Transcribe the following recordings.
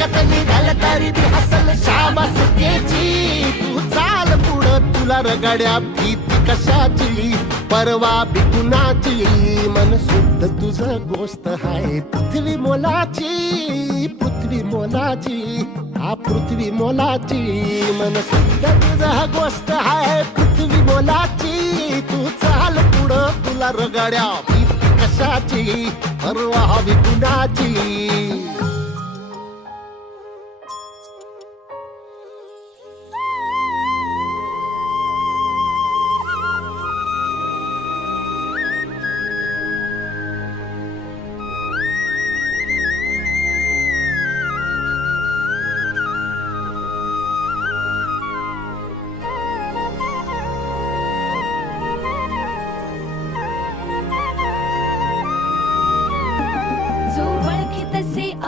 जगात निघाल तरी बी हसल शाबास त्याची. तू चाल पुढं तुला रगाड्या भीती कशाची, परवा बी कुणाची. मन शुद्ध तुझं गोष्ट हाय पृथ्वी मोलाची, पृथ्वी मोलाची, हा पृथ्वी मोलाची. मन शुद्ध तुझं गोष्ट हाय पृथ्वी मोलाची. तू चाल पुढं तुला रगाड्या भीती कशाची, परवा बी कुणाची.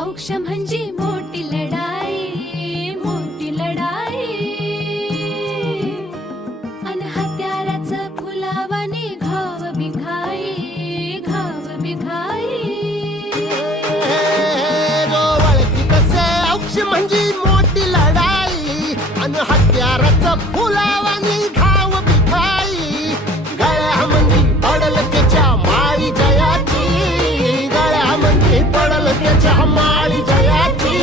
औक्ष म्हणजे मोठी लढाई, मोठी लढाई. अन हत्याराचं फुलावाने घाव बिघाई, घाव बिघाई. औक्ष म्हणजे मोठी लढाई अन हत्याराचं फुलावाने घाव बिघाई. गळ्यामध्ये पडल त्याच्या माळी जयाची, गळ्यामध्ये पडल त्याच्या माळी जयाची.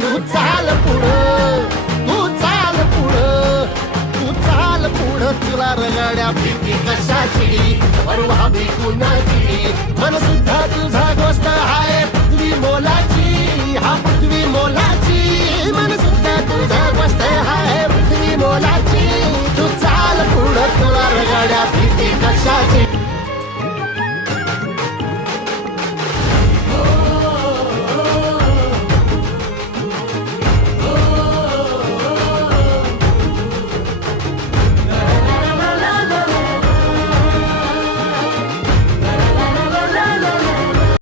तू चाल पुढं, तू चाल पुढं, तू चाल पुढं तुला रगाड्या भीती कशाची, परवा बी कुणाची. मन सुद्धा तुझा